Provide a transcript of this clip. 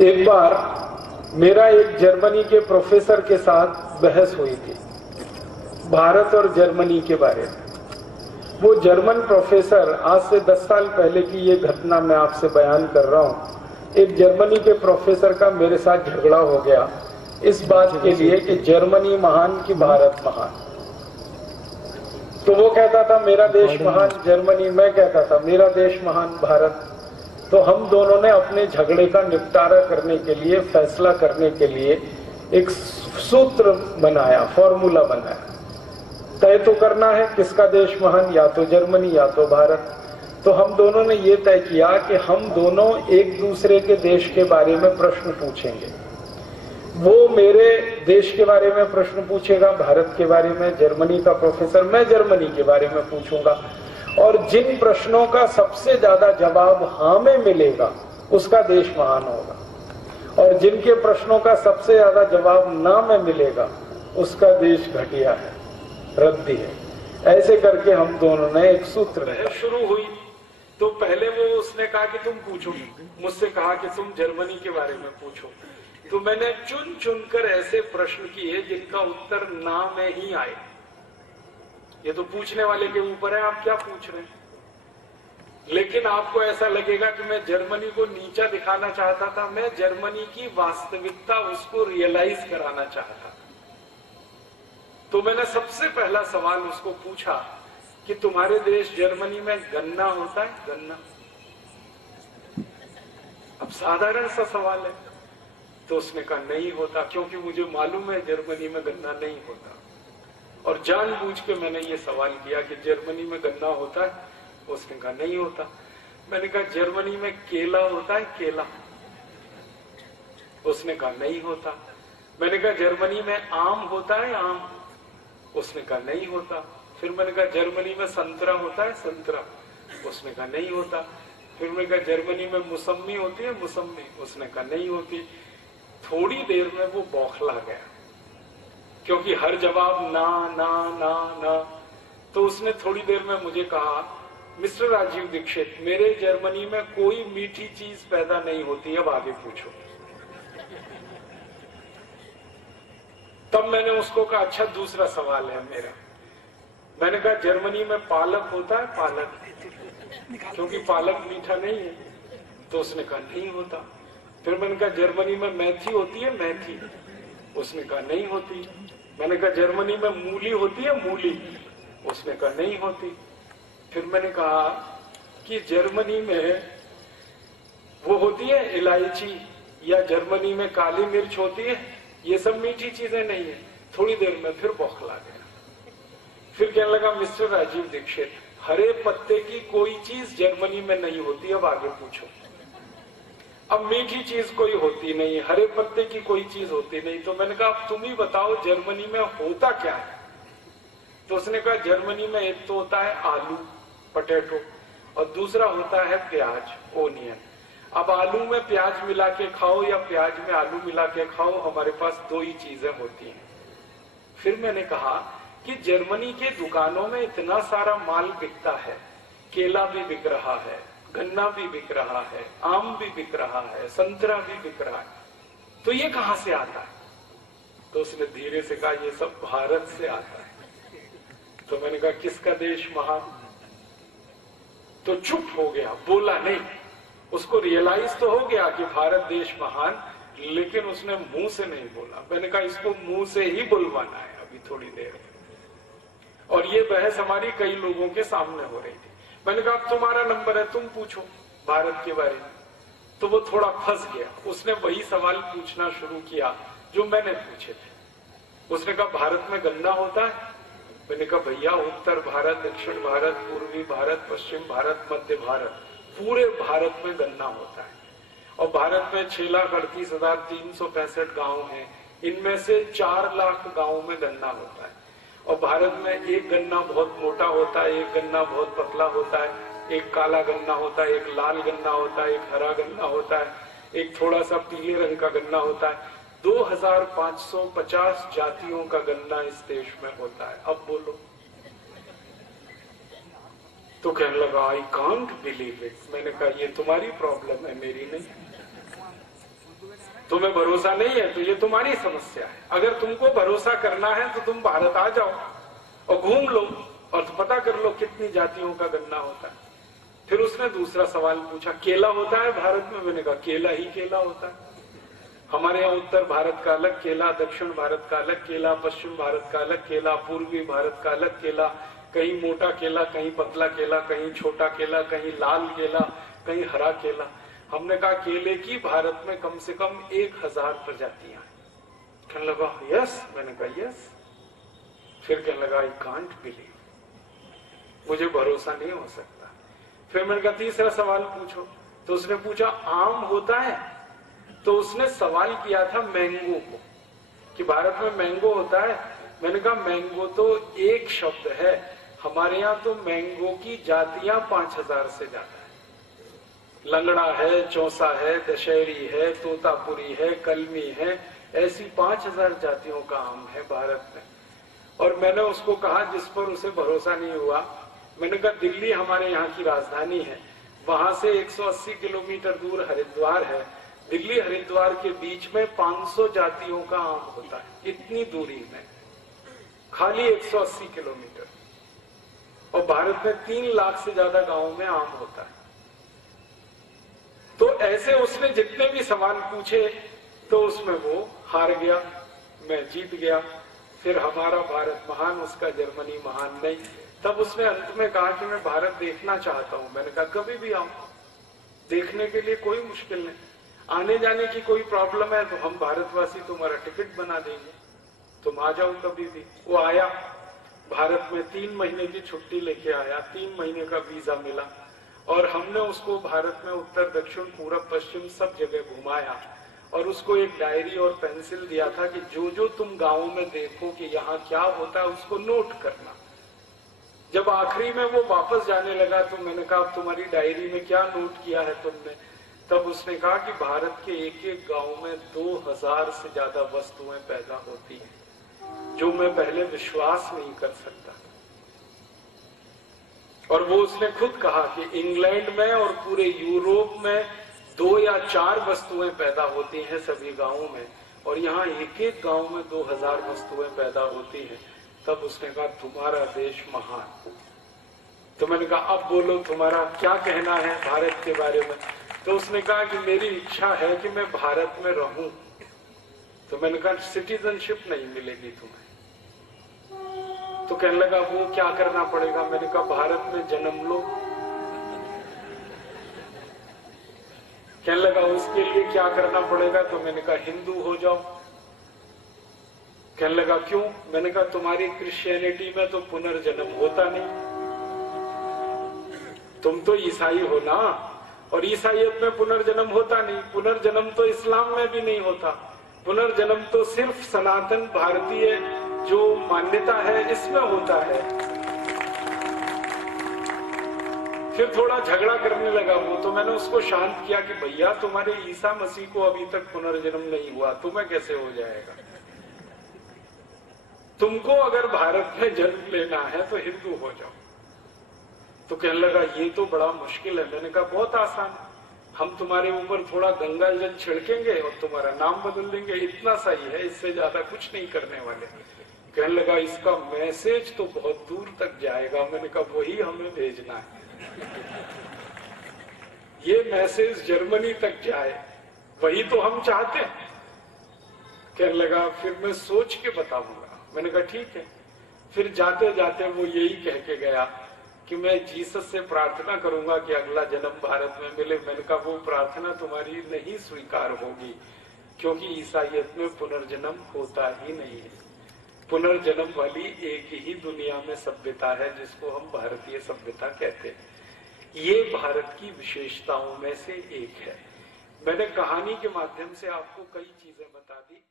एक बार मेरा एक जर्मनी के प्रोफेसर के साथ बहस हुई थी भारत और जर्मनी के बारे में। वो जर्मन प्रोफेसर, आज से 10 साल पहले की ये घटना मैं आपसे बयान कर रहा हूँ। एक जर्मनी के प्रोफेसर का मेरे साथ झगड़ा हो गया इस बात के लिए कि जर्मनी महान कि भारत महान। तो वो कहता था मेरा देश महान जर्मनी, मैं कहता था मेरा देश महान भारत। तो हम दोनों ने अपने झगड़े का निपटारा करने के लिए, फैसला करने के लिए एक सूत्र बनाया, फॉर्मूला बनाया। तय तो करना है किसका देश महान, या तो जर्मनी या तो भारत। तो हम दोनों ने ये तय किया कि हम दोनों एक दूसरे के देश के बारे में प्रश्न पूछेंगे। वो मेरे देश के बारे में प्रश्न पूछेगा, भारत के बारे में, जर्मनी का प्रोफेसर, मैं जर्मनी के बारे में पूछूंगा। और जिन प्रश्नों का सबसे ज्यादा जवाब हाँ में मिलेगा उसका देश महान होगा, और जिनके प्रश्नों का सबसे ज्यादा जवाब ना में मिलेगा उसका देश घटिया है, रद्दी है। ऐसे करके हम दोनों ने एक सूत्र शुरू हुई। तो पहले वो उसने कहा कि तुम पूछो, मुझसे कहा कि तुम जर्मनी के बारे में पूछो। तो मैंने चुन चुन कर ऐसे प्रश्न किए जिनका उत्तर ना में ही आए। ये तो पूछने वाले के ऊपर है, आप क्या पूछ रहे हैं। लेकिन आपको ऐसा लगेगा कि मैं जर्मनी को नीचा दिखाना चाहता था, मैं जर्मनी की वास्तविकता उसको रियलाइज कराना चाहता। तो मैंने सबसे पहला सवाल उसको पूछा कि तुम्हारे देश जर्मनी में गन्ना होता है? गन्ना। अब साधारण सा सवाल है। तो उसने कहा नहीं होता, क्योंकि मुझे मालूम है जर्मनी में गन्ना नहीं होता। और जानबूझ के मैंने ये सवाल किया कि जर्मनी में गन्ना होता है? उसने कहा नहीं होता। मैंने कहा जर्मनी में केला होता है? केला। उसने कहा नहीं होता। मैंने कहा जर्मनी में आम होता है? आम। उसने कहा नहीं होता। फिर मैंने कहा जर्मनी में संतरा होता है? संतरा। उसने कहा नहीं होता। फिर मैंने कहा जर्मनी में मौसम्मी होती है? मौसम्मी। उसने कहा नहीं होती। थोड़ी देर में वो बौखला गया, क्योंकि हर जवाब ना ना ना ना। तो उसने थोड़ी देर में मुझे कहा, मिस्टर राजीव दीक्षित, मेरे जर्मनी में कोई मीठी चीज पैदा नहीं होती, अब आगे पूछो। तब मैंने उसको कहा अच्छा दूसरा सवाल है मेरा। मैंने कहा जर्मनी में पालक होता है? पालक। क्योंकि पालक मीठा नहीं है। तो उसने कहा नहीं होता। फिर मैंने कहा जर्मनी में मेथी होती है? मेथी। उसने कहा नहीं होती। मैंने कहा जर्मनी में मूली होती है? मूली। उसने कहा नहीं होती। फिर मैंने कहा कि जर्मनी में वो होती है इलायची, या जर्मनी में काली मिर्च होती है? ये सब मीठी चीजें नहीं है। थोड़ी देर में फिर बौखला गया। फिर कहने लगा मिस्टर राजीव दीक्षित, हरे पत्ते की कोई चीज जर्मनी में नहीं होती, अब आगे पूछो। अब मीठी चीज कोई होती नहीं, हरे पत्ते की कोई चीज होती नहीं। तो मैंने कहा अब तुम ही बताओ जर्मनी में होता क्या है। तो उसने कहा जर्मनी में एक तो होता है आलू, पोटैटो, और दूसरा होता है प्याज, ओनियन। अब आलू में प्याज मिला के खाओ या प्याज में आलू मिला के खाओ, हमारे पास दो ही चीजें होती हैं। फिर मैंने कहा कि जर्मनी के दुकानों में इतना सारा माल बिकता है, केला भी बिक रहा है, गन्ना भी बिक रहा है, आम भी बिक रहा है, संतरा भी बिक रहा है, तो ये कहां से आता है? तो उसने धीरे से कहा ये सब भारत से आता है। तो मैंने कहा किसका देश महान? तो चुप हो गया, बोला नहीं। उसको रियलाइज तो हो गया कि भारत देश महान, लेकिन उसने मुंह से नहीं बोला। मैंने कहा इसको मुंह से ही बुलवाना है अभी थोड़ी देर। और ये बहस हमारी कई लोगों के सामने हो रही थी। मैंने कहा अब तुम्हारा नंबर है, तुम पूछो भारत के बारे में। तो वो थोड़ा फंस गया। उसने वही सवाल पूछना शुरू किया जो मैंने पूछे थे। उसने कहा भारत में गन्ना होता है? मैंने कहा भैया उत्तर भारत, दक्षिण भारत, पूर्वी भारत, पश्चिम भारत, मध्य भारत, पूरे भारत में गन्ना होता है। और भारत में 6,38,365 गांव हैं, इनमें से 4 लाख गांवों में गन्ना होता है। और भारत में एक गन्ना बहुत मोटा होता है, एक गन्ना बहुत पतला होता है, एक काला गन्ना होता है, एक लाल गन्ना होता है, एक हरा गन्ना होता है, एक थोड़ा सा पीले रंग का गन्ना होता है। 2550 जातियों का गन्ना इस देश में होता है। अब बोलो। तो कहने लगा आई कांट बिलीव इट। मैंने कहा ये तुम्हारी प्रॉब्लम है, मेरी नहीं। तुम्हें भरोसा नहीं है तो ये तुम्हारी समस्या है। अगर तुमको भरोसा करना है तो तुम भारत आ जाओ और घूम लो और तो पता कर लो कितनी जातियों का गन्ना होता है। फिर उसने दूसरा सवाल पूछा, केला होता है भारत में? मैंने कहा केला ही केला होता है। हमारे यहाँ उत्तर भारत का अलग केला, दक्षिण भारत का अलग केला, पश्चिम भारत का अलग केला, पूर्वी भारत का अलग केला, कहीं मोटा केला, कहीं पतला केला, कहीं छोटा केला, कहीं लाल केला, कहीं हरा केला। हमने कहा केले की भारत में कम से कम 1000 प्रजातियां हैं। कहने लगा यस। मैंने कहा यस। फिर कहने लगा आई कांट बिलीव, मुझे भरोसा नहीं हो सकता। फिर मैंने कहा तीसरा सवाल पूछो। तो उसने पूछा आम होता है? तो उसने सवाल किया था मैंगो को कि भारत में मैंगो होता है। मैंने कहा मैंगो तो एक शब्द है, हमारे यहाँ तो मैंगो की जातियां 5000 से ज्यादा है। लंगड़ा है, चौसा है, दशहरी है, तोतापुरी है, कलमी है, ऐसी 5000 जातियों का आम है भारत में। और मैंने उसको कहा, जिस पर उसे भरोसा नहीं हुआ, मैंने कहा दिल्ली हमारे यहाँ की राजधानी है, वहां से 180 किलोमीटर दूर हरिद्वार है। दिल्ली हरिद्वार के बीच में 500 जातियों का आम होता है, इतनी दूरी में, खाली 180 किलोमीटर। और भारत में 3 लाख से ज्यादा गांवों में आम होता है। तो ऐसे उसने जितने भी सवाल पूछे तो उसमें वो हार गया, मैं जीत गया। फिर हमारा भारत महान, उसका जर्मनी महान नहीं। तब उसने अंत में कहा कि मैं भारत देखना चाहता हूं। मैंने कहा कभी भी आओ, देखने के लिए कोई मुश्किल नहीं। आने जाने की कोई प्रॉब्लम है तो हम भारतवासी तुम्हारा टिकट बना देंगे, तुम आ जाओ कभी भी। वो आया, भारत में 3 महीने की छुट्टी लेके आया, 3 महीने का वीजा मिला और हमने उसको भारत में उत्तर दक्षिण पूरब पश्चिम सब जगह घुमाया। और उसको एक डायरी और पेंसिल दिया था कि जो जो तुम गाँव में देखो कि यहाँ क्या होता है उसको नोट करना। जब आखिरी में वो वापस जाने लगा तो मैंने कहा अब तुम्हारी डायरी में क्या नोट किया है तुमने? तब उसने कहा कि भारत के एक एक गांव में 2000 से ज्यादा वस्तुएं पैदा होती हैं, जो मैं पहले विश्वास नहीं कर सकता। और वो उसने खुद कहा कि इंग्लैंड में और पूरे यूरोप में 2 या 4 वस्तुएं पैदा होती हैं सभी गांवों में, और यहाँ एक एक गांव में 2000 वस्तुएं पैदा होती हैं। तब उसने कहा तुम्हारा देश महान। तो मैंने कहा अब बोलो तुम्हारा क्या कहना है भारत के बारे में? तो उसने कहा कि मेरी इच्छा है कि मैं भारत में रहूं। तो मैंने कहा सिटीजनशिप नहीं मिलेगी तुम्हें। तो कहने लगा वो क्या करना पड़ेगा? मैंने कहा भारत में जन्म लो। कहने लगा उसके लिए क्या करना पड़ेगा? तो मैंने कहा हिंदू हो जाओ। कहने लगा क्यों? मैंने कहा तुम्हारी क्रिश्चियनिटी में तो पुनर्जन्म होता नहीं, तुम तो ईसाई हो ना, और ईसाइयत में पुनर्जन्म होता नहीं। पुनर्जन्म तो इस्लाम में भी नहीं होता। पुनर्जन्म तो सिर्फ सनातन भारतीय जो मान्यता है इसमें होता है। फिर थोड़ा झगड़ा करने लगा वो, तो मैंने उसको शांत किया कि भैया तुम्हारे ईसा मसीह को अभी तक पुनर्जन्म नहीं हुआ, तुम्हें कैसे हो जाएगा? तुमको अगर भारत में जन्म लेना है तो हिंदू हो जाओ। तो कहने लगा ये तो बड़ा मुश्किल है। मैंने कहा बहुत आसान, हम तुम्हारे ऊपर थोड़ा गंगा जल छिड़केंगे और तुम्हारा नाम बदल देंगे, इतना सही है, इससे ज्यादा कुछ नहीं करने वाले। कहने लगा इसका मैसेज तो बहुत दूर तक जाएगा। मैंने कहा वही हमें भेजना है, ये मैसेज जर्मनी तक जाए, वही तो हम चाहते हैं। कहने लगा फिर मैं सोच के बताऊंगा। मैंने कहा ठीक है। फिर जाते जाते वो यही कह के गया कि मैं जीसस से प्रार्थना करूंगा कि अगला जन्म भारत में मिले। मैंने कहा वो प्रार्थना तुम्हारी नहीं स्वीकार होगी, क्योंकि ईसाइयत में पुनर्जन्म होता ही नहीं है। पुनर्जन्म वाली एक ही दुनिया में सभ्यता है जिसको हम भारतीय सभ्यता कहते हैं। ये भारत की विशेषताओं में से एक है। मैंने कहानी के माध्यम से आपको कई चीजें बता दी।